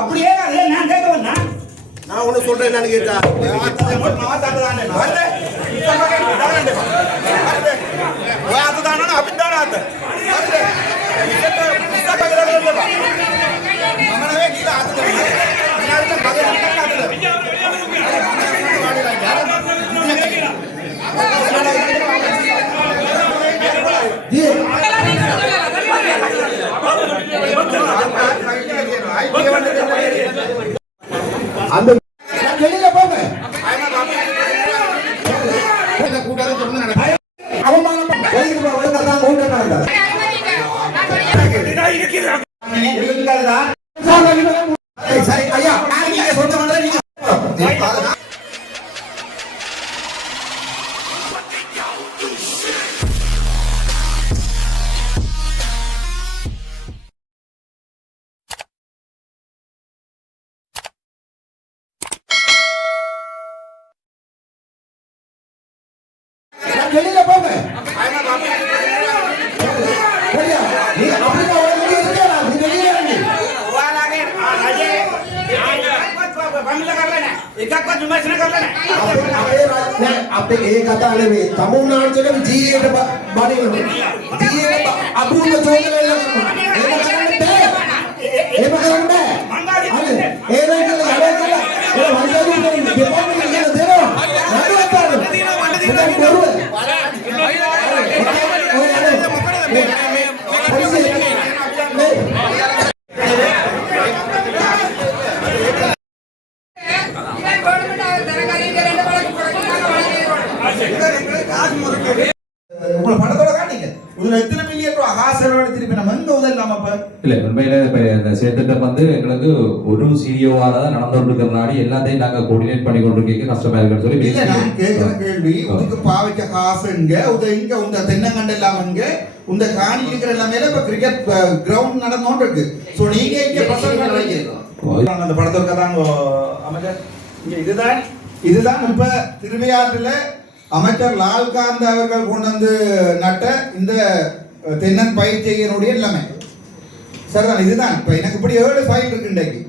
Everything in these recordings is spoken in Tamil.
அப்படியே நான் கேட்க வந்தா நான் ஒண்ணு சொல்றேன் என்னன்னு கேட்டா அந்த வெளியில போங்க அவமானம் சரி ஐயா நீங்க சொல்ற நீங்க வெளியில போங்க අපේ ඒ කතා නෙමෙයි තමුන්නාන්සේගේ ජීවිත බඩේන ජීවිත අභූත චෝදනවල එහෙම කරන්න බෑ හරි ඒ වෙලේ කියලා ඒ වංශාවුන් දෙපාර්තමේන්තුවෙන් කියන දෙනවා உங்களை பணத்தோட காட்டீங்க இதுல எத்தனை மில்லியன் ரூபாய் காசு செலவழித்து நம்ம எங்க உதவலாம் அப்ப இல்ல உண்மையில இந்த சேர்த்துட்டு வந்து எங்களுக்கு ஒரு சிஇஓவா தான் நடந்து கொண்டிருக்கிறனாடி எல்லாத்தையும் நாங்க கோஆர்டினேட் பண்ணி கொண்டிருக்கீங்க கஷ்டமா இருக்குன்னு சொல்லி இல்ல நான் கேக்குற கேள்வி உனக்கு பாவிக்க காசு இங்க உங்க தென்னங்கண்டு எல்லாம் இங்க உங்க காணி இருக்கிற எல்லாமே இப்ப கிரிக்கெட் கிரவுண்ட் நடந்துட்டு இருக்கு சோ நீங்க இங்க பசங்க பண்றீங்க அந்த படத்தோட தான் அமைச்சர் இங்க இதுதான் இப்ப திருவையாற்றுல அமைச்சர் லால்காந்த் அவர்கள் கொண்டு வந்து நட்ட இந்த தென்னன் பயிற்சியினுடைய எல்லாமே சரிதான் இதுதான் இப்ப எனக்கு இப்படி 7 ஃபைல் இருக்கு இன்றைக்கு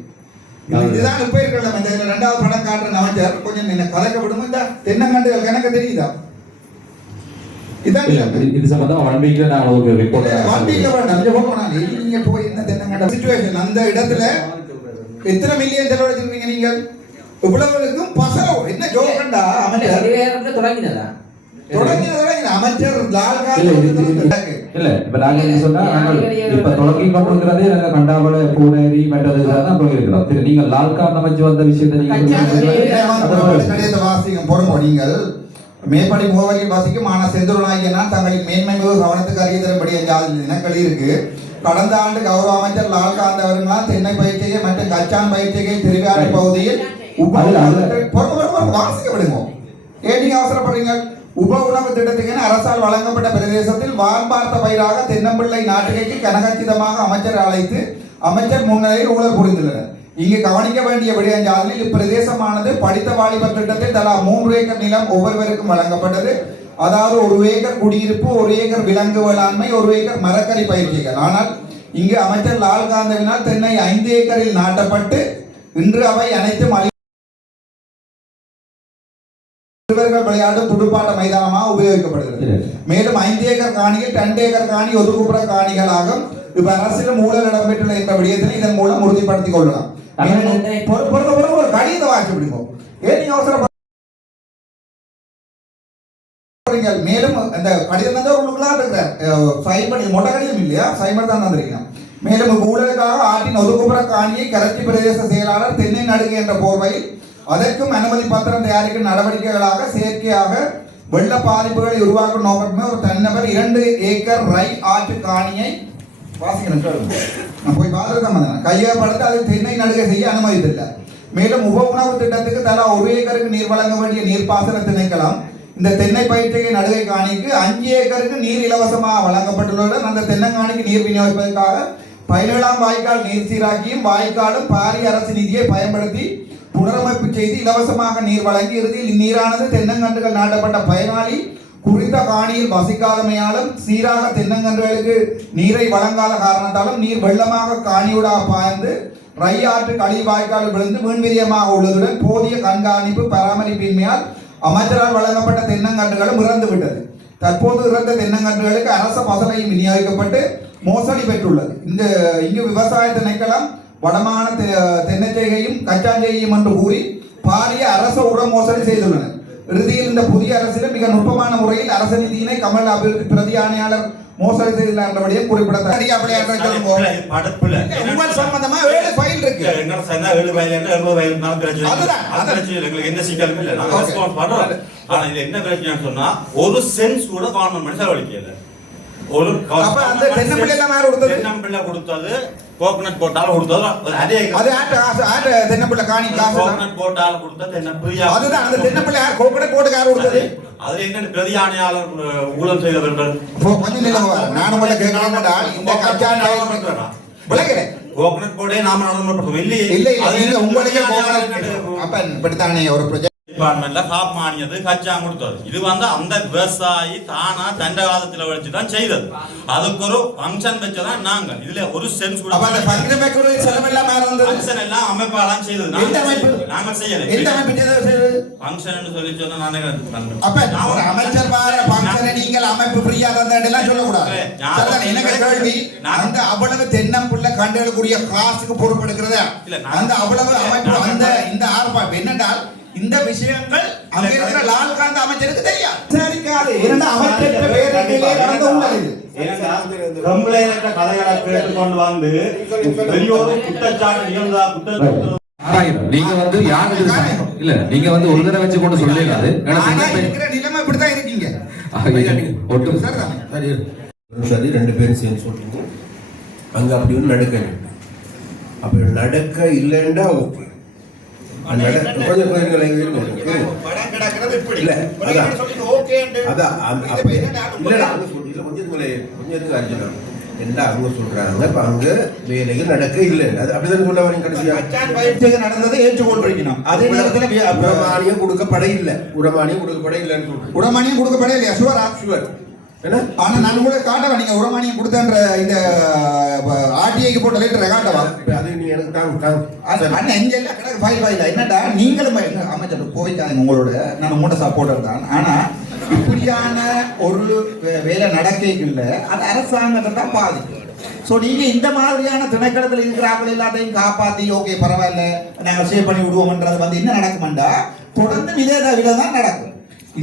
இதுதான் இப்ப இருக்கலாம் இந்த ரெண்டாவது படம் காட்டுற அமைச்சர் கொஞ்சம் என்ன கலக்க விடுமோ இந்த தென்னங்கண்டுகள் கணக்கு தெரியுதா இதான் இது சம்பந்தமா 1 வீக்ல நான் ஒரு ரிப்போர்ட் 1 வீக்ல வேண்டாம் இங்க போகணும் நீங்க போய் என்ன தென்னங்கண்ட சிச்சுவேஷன் அந்த இடத்துல எத்தனை மில்லியன் செலவழிச்சிருக்கீங்க நீங்கள் இவ்வளவுக்கும் பசரோ என்ன ஜோகண்டா அமைச்சர் தொடங்கினதா அமைச்சர் லால்காந்த் இல்ல இப்ப நாங்க என்ன சொன்னா இப்ப தொடங்கி கொண்டிருக்கிறதே நாங்க கண்டாவள பூனேரி மெட்டது தான் போயிருக்கிறோம் நீங்க லால்காந்த் அமைச்சு வந்த விஷயத்தை நீங்க வாசிக்கும் பொறுமோ நீங்கள் மேற்படி முகவரியில் வாசிக்கும் ஆனா செந்தூர்நாயகனா தங்களின் மேன்மை மிகு கவனத்துக்கு அறிய தரும்படி இனக்களி இருக்கு கடந்த ஆண்டு கௌரவ அமைச்சர் லால்காந்த் அவர்களால் தென்னை பயிற்சியை மற்றும் கச்சான் பயிற்சியை திருவிழாட்டு பகுதியில் அவசரப்படுறீங்க உப உணவு திட்டத்துக்கு அரசால் வழங்கப்பட்ட பிரதேசத்தில் வான்பார்த்த பயிராக தென்னம்பிள்ளை நாட்டுகைக்கு கனகச்சிதமாக அமைச்சர் அழைத்து அமைச்சர் முன்னிலையில் ஊழல் புரிந்துள்ளனர் இங்கு கவனிக்க வேண்டிய விடயஞ்சாலில் இப்பிரதேசமானது படித்த வாலிபர் திட்டத்தில் தலா 3 ஏக்கர் நிலம் ஒவ்வொருவருக்கும் வழங்கப்பட்டது அதாவது 1 ஏக்கர் குடியிருப்பு 1 ஏக்கர் விலங்கு வேளாண்மை 1 ஏக்கர் மரக்கறி பயிற்சிகள் ஆனால் இங்கு அமைச்சர் லால்காந்தவினால் தென்னை 5 ஏக்கரில் நாட்டப்பட்டு இன்று அவை அனைத்தும் சிறுவர்கள் விளையாடும் துடுப்பாட்ட மைதானமாக உபயோகிக்கப்படுகிறது மேலும் 5 ஏக்கர் காணியில் 2 ஏக்கர் காணி ஒதுக்குப்புற காணிகளாக இப்ப அரசியலும் ஊழல் இடம்பெற்றுள்ள என்ற விடயத்தினை இதன் மூலம் உறுதிப்படுத்திக் கொள்ளலாம் கடிதத்தை வாசி பிடிக்கும் ஏன் நீங்க அவசரப்படுறீங்க மேலும் அந்த கடிதம் தான் உள்ளுக்குள்ளா இருக்கிறார் சைன் பண்ணி மொட்டை கடிதம் இல்லையா சைமர் தான் தந்திருக்கீங்க மேலும் ஊழலுக்காக ஆற்றின் ஒதுக்குப்புற காணியை கரச்சி பிரதேச செயலாளர் தென்னை நடுகை என்ற போர்வையில் அதற்கும் அனுமதி பத்திரம் தயாரிக்கும் நடவடிக்கைகளாக செயற்கையாக வெள்ள பாதிப்புகளை உருவாக்கும் நோக்கமே ஒரு தனிநபர் 2 ஏக்கர் ரை ஆற்று காணியை போய் கையகப்படுத்த அதை தென்னை நடுகை செய்ய அனுமதித்தில்லை மேலும் உப உணவு திட்டத்துக்கு தலா 1 ஏக்கருக்கு நீர் வழங்க வேண்டிய நீர்ப்பாசன திணைக்களம் இந்த தென்னை பயிற்சிகை நடுகை காணிக்கு 5 ஏக்கருக்கு நீர் இலவசமாக வழங்கப்பட்டுள்ளதுடன் அந்த தென்னங்காணிக்கு நீர் விநியோகிப்பதற்காக 17ஆம் வாய்க்கால் நீர் சீராக்கியும் வாய்க்காலும் பாரிய அரசு நிதியை பயன்படுத்தி புனரமைப்பு செய்து இலவசமாக நீர் வழங்கி இறுதியில் இந்நீரானது தென்னங்கன்றுகள் நாட்டப்பட்ட பயனாளி குறித்த காணியில் வசிக்காதமையாலும் சீராக தென்னங்கன்றுகளுக்கு நீரை வழங்காத காரணத்தாலும் நீர் வெள்ளமாக காணியூடாக பாய்ந்து ரையாற்று கழிவாய்க்கால் விழுந்து மீன்விரியமாக உள்ளதுடன் போதிய கண்காணிப்பு பராமரிப்பின்மையால் அமைச்சரால் வழங்கப்பட்ட தென்னங்கன்றுகளும் இறந்துவிட்டது. தற்போது இறந்த தென்னங்கன்றுகளுக்கு அரச பசலையும் விநியோகிக்கப்பட்டு மோசடி பெற்றுள்ளது. இங்கு விவசாய திணைக்களம் வடமான தென்னச்செய்கையும் கச்சாஞ்செய்கையும் என்று கூறி பாரிய அரச உர மோசடி செய்துள்ளனர். இறுதியில் இந்த புதிய அரசிடம் மிக நுட்பமான முறையில் அரச நிதியினை கமல் அபிவிருத்தி பிரதி ஆணையாளர் மோசடி செய்துள்ளார் என்றபடியே குறிப்பிடத்தக்கது. ஒரு சென்ஸ் கூட கவர்மெண்ட் செலவழிக்கல. ஒரு தென்னம்பிள்ளை கொடுத்தது கோகனட் போட்டால கொடுத்தது அதே தென்னம்பிள்ளை காணி கோகனட் போட்டால கொடுத்தது தென்னம்பிள்ளை அதுதான் அந்த தென்னம்பிள்ளை கோகனட் போட்டு யார் கொடுத்தது? அது என்ன பிரதி ஆணையாளர் ஊழல் செய்தவர்கள் கொஞ்சம் நிலவரம் நானும் கேட்கலாம். இந்த கட்சி கோகனட் போட்டே நாம நடந்து இல்லை இல்லை உங்களுக்கு அப்ப இப்படித்தானே ஒரு ப்ரொஜெக்ட் டிபார்ட்மெண்ட்ல காப் மானியது கச்சா கொடுத்தது. இது வந்து அந்த விவசாயி தானா தண்ட காலத்துல வச்சுதான் செய்தது. அதுக்கு ஒரு ஃபங்க்ஷன் வச்சதான் நாங்க இதுல ஒரு சென்ஸ் கூட ஃபங்க்ஷன் எல்லாம் அமைப்பாலாம் செய்தது. நாங்க செய்யல ஃபங்க்ஷன் சொல்லி சொன்னா நானே அமைச்சர் நீங்கள் அமைப்பு ஃப்ரீயா தந்தெல்லாம் சொல்லக்கூடாது. எனக்கு கேள்வி அந்த அவ்வளவு தென்னம்பிள்ளை கண்டுகளுக்குரிய காசுக்கு பொறுப்பெடுக்கிறதா அந்த அவ்வளவு அமைப்பு அந்த இந்த ஆர்ப்பாட்டம் என்னென்றால் இந்த விஷயங்கள் அங்க இருக்கிற லால்காந்த் அமைச்சருக்கு தெரியாது. சரிக்காது இரண்டு அமைச்சர் பேரணியிலே நடந்து உள்ளது. கம்ப்ளைண்ட் கதைகளை கேட்டுக்கொண்டு வந்து வெளியோடு குற்றச்சாட்டு நிகழ்ந்தா குற்றச்சாட்டு நீங்க வந்து யாருக்கு இல்ல நீங்க வந்து ஒரு தடவை வச்சு கொண்டு சொல்லலாது. நிலைமை இப்படிதான் இருக்கீங்க. ஒட்டு சரி ரெண்டு பேரும் சேர்ந்து சொல்றீங்க அங்க அப்படி ஒன்று நடக்க அப்படி நடக்க இல்லைன்னா ஓகே நடந்ததை ஏற்றுக்கொள்றீங்க. அதே நேரத்தில் உரமானியம் கொடுக்கப்பட இல்லை உரமானியம் கொடுக்கப்பட இல்லைன்னு உரமானியம் கொடுக்கப்பட இல்லையா? ஷுவர். ஆனா நான் கூட காட்டவா நீங்க உரமானியம் கொடுத்தன்ற இந்த ஆர்டிஐக்கு போட்ட லெட்டர் காட்டவா? அது நீ எனக்கு தாங்க என்னடா நீங்களும் அமைச்சர் போய்க்காங்க உங்களோட நான் உங்களோட சப்போர்ட்டர் தான். ஆனா இப்படியான ஒரு வேலை நடக்கல அது அரசாங்கத்தை தான் பாதிக்கும். ஸோ நீங்க இந்த மாதிரியான திணைக்களத்தில் இருக்கிறார்கள் எல்லாத்தையும் காப்பாத்தி ஓகே பரவாயில்ல நாங்கள் சேவ் பண்ணி விடுவோம்ன்றது வந்து என்ன நடக்குமெண்டா தொடர்ந்து இதே தான் நடக்கும்.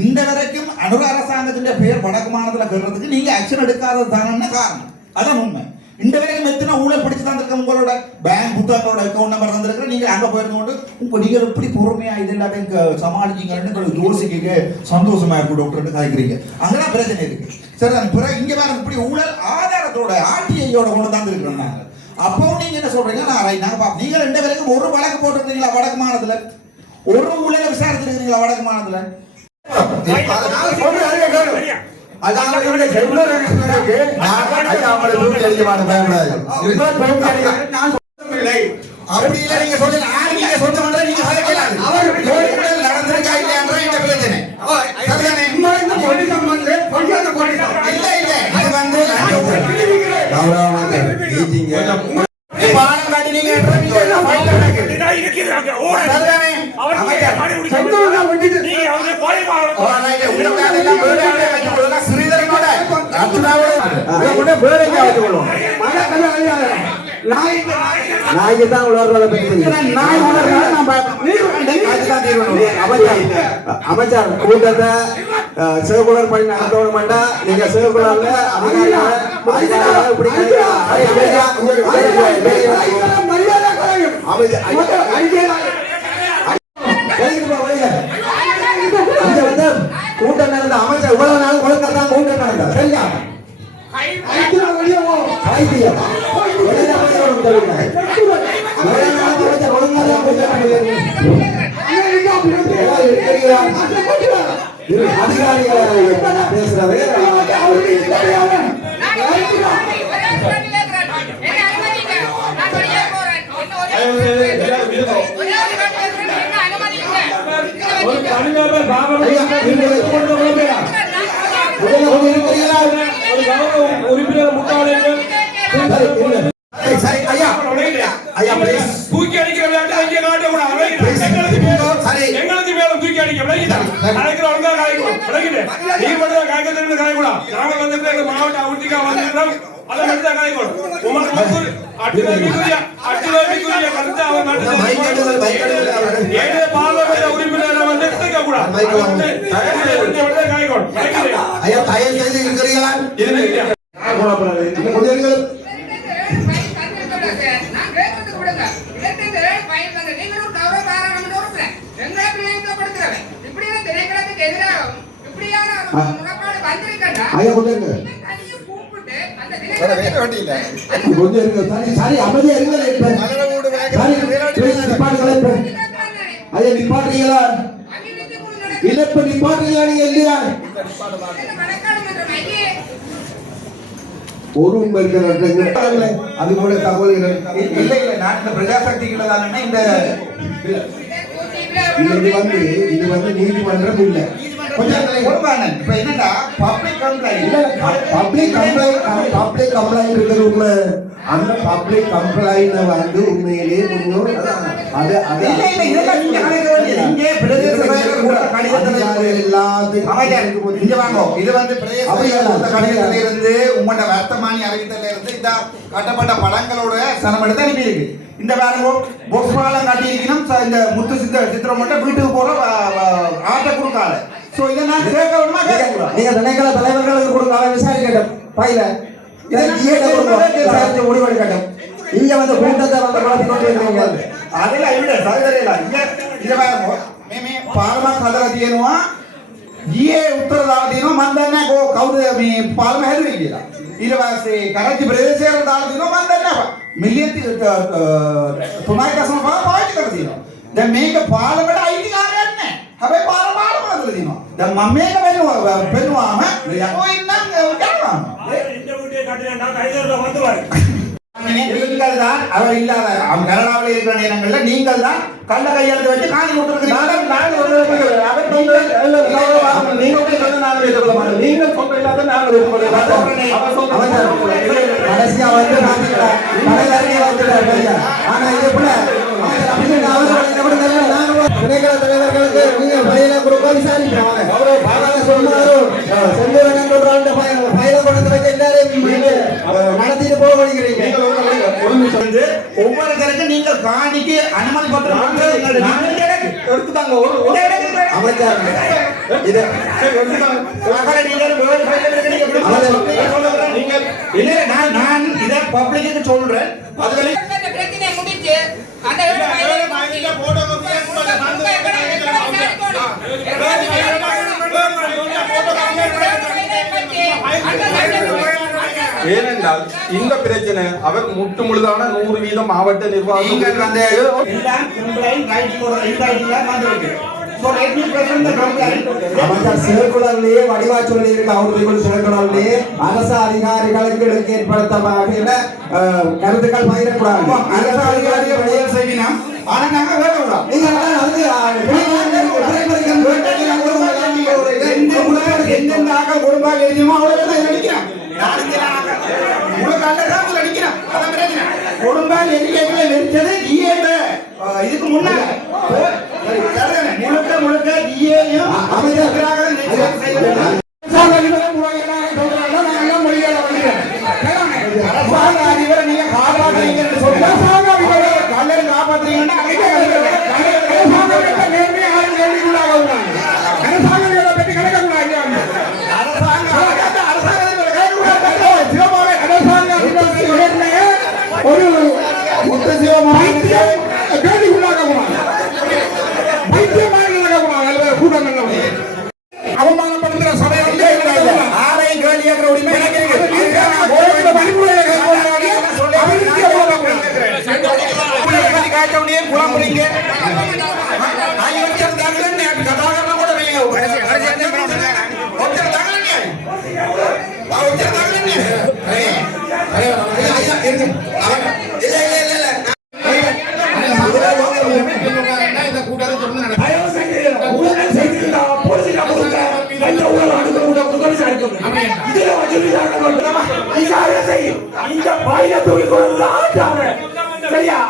இந்த வரைக்கும் அனுர அரசாங்கத்தின் பேர் வடக்கு மாநிலத்தில் கட்டுறதுக்கு நீங்க ஆக்ஷன் எடுக்காதது தானே காரணம். அதான் உண்மை. இந்த வரைக்கும் எத்தனை ஊழல் படிச்சு தான் இருக்க உங்களோட பேங்க் புத்தகங்களோட அக்கௌண்ட் நம்பர் தந்திருக்கிற நீங்க அங்க போயிருந்து கொண்டு உங்க நீங்க எப்படி பொறுமையா இது எல்லாத்தையும் சமாளிச்சீங்கன்னு யோசிக்க சந்தோஷமா இருக்கும் டாக்டர் காய்க்கிறீங்க. அங்கதான் பிரச்சனை இருக்கு. சரி பிறகு இங்க வேற இப்படி ஊழல் ஆதாரத்தோட ஆர்டிஐயோட கொண்டு தான் இருக்கிறோம் நாங்க. அப்பவும் நீங்க என்ன சொல்றீங்க? நாங்க பாப்போம். நீங்க ரெண்டு பேருக்கும் ஒரு வழக்கு போட்டிருந்தீங்களா வடக்கு மாநிலத்துல? ஒரு ஊழலை விசாரிச்சிருக்கீங்களா வடக்கு மாநிலத்துல? அப்படி இல்ல நீங்க சொல்லுங்க. நீங்க சொந்த பண்ற நீங்க சொல்லலாம். அவர் நடந்திருக்கா இல்லையான்ற இந்த பிரச்சனை. இல்ல இல்ல இது வந்து பாடம் காட்டி நீங்க அமைச்சர் கூட்டத்தை சிவகுலர் பண்ணி நடத்தணும்டா நீங்க சிவகுலர்ல கூட்டம் நடந்த அமைச்சர் இவ்வளவு நாள் கொள்கத்தான் கூட்டம் நடந்த சரியா அதிகாரிகள் பேசுறவே நாங்க வந்து மாவட்ட அவுட்டிக்கா வந்திருக்கிறோம். அதை மட்டும் தான் காய்க்கணும். உமக்கு மக்கள் அட்டுதவிக்குரிய கருத்து அவர் மட்டும் ஏழு பாராளுமன்ற உறுப்பினரை வந்து எடுத்துக்க கூடாது. காய்க்கணும். ஐயா தயவு செய்து இருக்கிறீங்களா கொஞ்சம் ஐயா கொஞ்சம் கொஞ்சம் இருங்க சரி அமைதியா இருங்க ஐயா நிப்பாட்டுறீங்களா இல்ல இப்ப நிப்பாட்டுறீங்களா நீங்க இல்லையா ஒரு உண்மை இருக்கிற அது கூட தகவல் இல்ல நான் இந்த பிரஜாசக்திக்குள்ள தானே இந்த இது வந்து நீதிமன்றம் இல்ல கொஞ்சம் கொடுப்பாங்க. இப்ப என்னடா பப்ளிக் கம்ப்ளைண்ட் இருக்கிற உண்மை அந்த பப்ளிக் கம்ப்ளைண்ட் வந்து உண்மையிலேயே முன்னோர் அது அது இதெல்லாம் நீங்க கணக்கு வேண்டியது. இங்கே பிரதேச செயலர் கூட கடிதத்துல எல்லாத்தையும் அமைச்சர் இங்க வாங்க. இது வந்து பிரதேச செயலர் கடிதத்துல இருந்து உங்களோட வர்த்தமானி அறிவித்தல இருந்து இந்த கட்டப்பட்ட படங்களோட சனம் எடுத்து அனுப்பி இருக்கு. இந்த வேறங்கோ பொக்ஸ்பாலம் கட்டி இருக்கணும். இந்த முத்து சித்திரம் மட்டும் வீட்டுக்கு போற ஆட்ட குறுக்கால. சோ இத நான் கேட்கணுமா கேட்கக்கூடாது. நீங்க திணைக்கள தலைவர்களுக்கு கொடுங்க விசாரிக்கட்டும் பையில இதை ஜிஏட்ட கொடுங்க விசாரிச்சு முடிவெடுக்கட்டும். இங்க வந்து கூட்டத்தை வந்து குழப்பி கொண்டு இருக்கீங்க. ಅದೆಲ್ಲ ಇಲ್ಲ ಸಾಗರೇ ಇಲ್ಲ ಈಗ ಇರಬೇಕು ಮೇಮೆ ಪಾಲ್ಮ ಕದರದೇನುವ ಜಿಎ ಉತ್ತರದಾದಿನೋ ಮಂದನ್ನ ಗೋ ಕೌದ ಮೇ ಪಾಲ್ಮ ಹೆದು ಇಲ್ಲ ಇರವಾಸೆ Karachi ಪ್ರದೇಶದಾದಿನೋ ಮಂದನ್ನ million ತುಮಾಯಿ ಕಸಮ poet ಕರ್ದಿನೋ the make ಪಾಲ್ಮಡ ಐತಿ ಕಾರಣ್ನೆ ಹಬೆ ಪಾಲ್ಮ ಕರ್ದಿನೋ ದ ಮಮ್ಮೇಗ ಬೆನ್ನುವಾಮ ಓ ಇನ್ನಂಗ ಕೇಳಾಮ இந்த வீட்டை கட்டினா நான் 500 ரூபாய் வந்து வாரு. நீங்கள் தான் அவர் இல்லாத கனடாவில் இருக்கிற நேரங்கள்ல நீங்கள் தான் கள்ள கையெழுத்து வச்சு காணி கொடுத்துருக்கீங்க. கடைசியா வந்து திணைக்கள தலைவர்களுக்கு நீங்க பயில கொடுக்க விசாரிக்கிறோம். நடத்திட்டு போக வழிகிறீங்க. ஒவ்வொருத்தருக்கு நீங்கள் காணிக்கு அனுமதி பத்திரம் எடுத்துட்டாங்க அமைச்சர் இது நான் இதை பப்ளிக்கு சொல்றேன். அதுல பிரச்சனை முடிச்சு அந்த ஏனென்றால் இந்த பிரச்சனை அவர் முற்று முழுதான 100% மாவட்ட நிர்வாகம் நீங்கள் வந்து எல்லாம் கம்ப்ளைண்ட் ரைட்டிங் வந்திருக்கு. So 80% கம்ப்ளைண்ட் அமைச்சர் சிறகுழலே வடிவா சொல்லி இருக்கு. அவர்கள் சிறகுழலே அரசு அதிகாரிகளுக்கு ஏற்படுத்தப்பட்ட கருத்துக்கள் பகிரக்கூடாது. அரசு அதிகாரிகள் பணியை செய்யணும். ஆனா நாங்க வேற விடலாம். நீங்க எந்தெந்த குடும்பம் எழுதியுமோ அவ்வளவு நடிக்கிறேன். குடும்பம் எண்ணிக்கைகளை வெடிச்சது இதுக்கு முன்னாடி முழுக்க முழுக்க அதிபரை நீங்க காப்பாற்றுறீங்கன்னு சொல்ல கல்லர் காப்பாற்றுறீங்கன்னா ஒரு முத்த சிவமாக அவமானப்படுத்துற சபையை ஆரையும் கேள்வி கேட்கிற உரிமை குழம்புறீங்க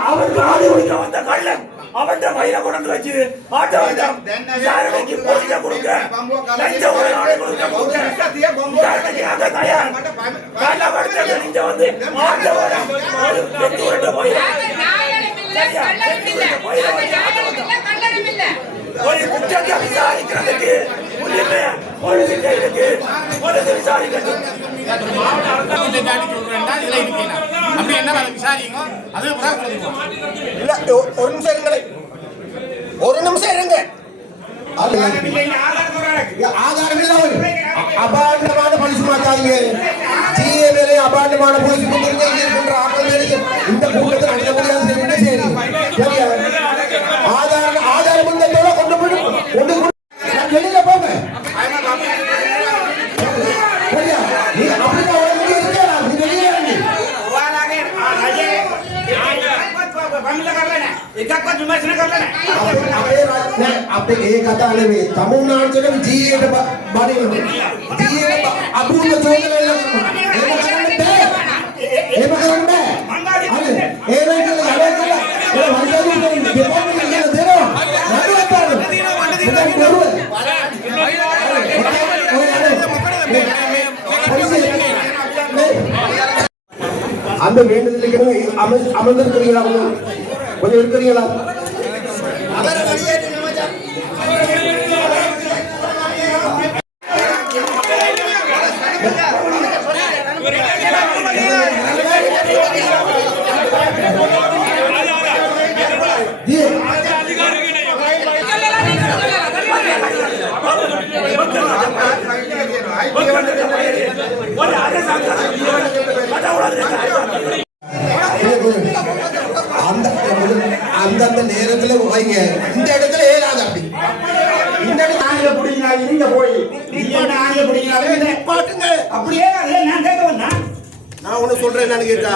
அவருக்கு ஆடு கொடுக்க வந்த கள்ளன் அவன் பையில கொண்டு வச்சு ஆட்டோ கொடுக்க நாயனும் இல்ல கள்ளனும் இல்ல கள்ளனும் இல்ல ஒரு குற்றத்தை விசாரிக்கிறதுக்கு விசாரிக்கணும். ஒரு நிமிஷம் இருங்க. ஆதாரம் அபாண்டமான பரிசு மாத்தாதீங்க. ஜிஏ மேலே அபாண்டமான பரிசு கொண்டிருக்கின்ற ஆக்கள் மேலே இந்த கூட்டத்தில் நடத்த முடியாது. சரி சரியா? ஆதாரம் இந்த தோலை கொண்டு போய் வெளியில போங்க. சரியா? நீ அப்படிதான் உடம்பு இருக்கா? நீ வெளியே இறங்கி. අපේ ඒ කතා නෙමෙයි තමුන්නාන්සේට ජීවිත බඩේන ජීවිත අභූත චෝදනවල එහෙම කරන්න බෑ හරි ඒ වෙලේ කියලා ඒ වන්දනාවේ දෙපොන්න කියන දෙනවා அந்த வேண்டுதலுக்கு அமர்ந்திருக்கிறீங்களா? கொஞ்சம் இருக்கிறீங்களா? அந்தந்த நேரத்துல வைங்க. இந்த இடத்துல ஏறாது. அப்படி இந்த இடத்துல ஆணில புடிங்க. நீங்க போய் ஆணில புடிங்க பாட்டுங்க. அப்படியே நான் கேட்க வந்தா நான் ஒண்ணு சொல்றேன். என்னன்னு கேட்டா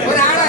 ஒரு ஆளா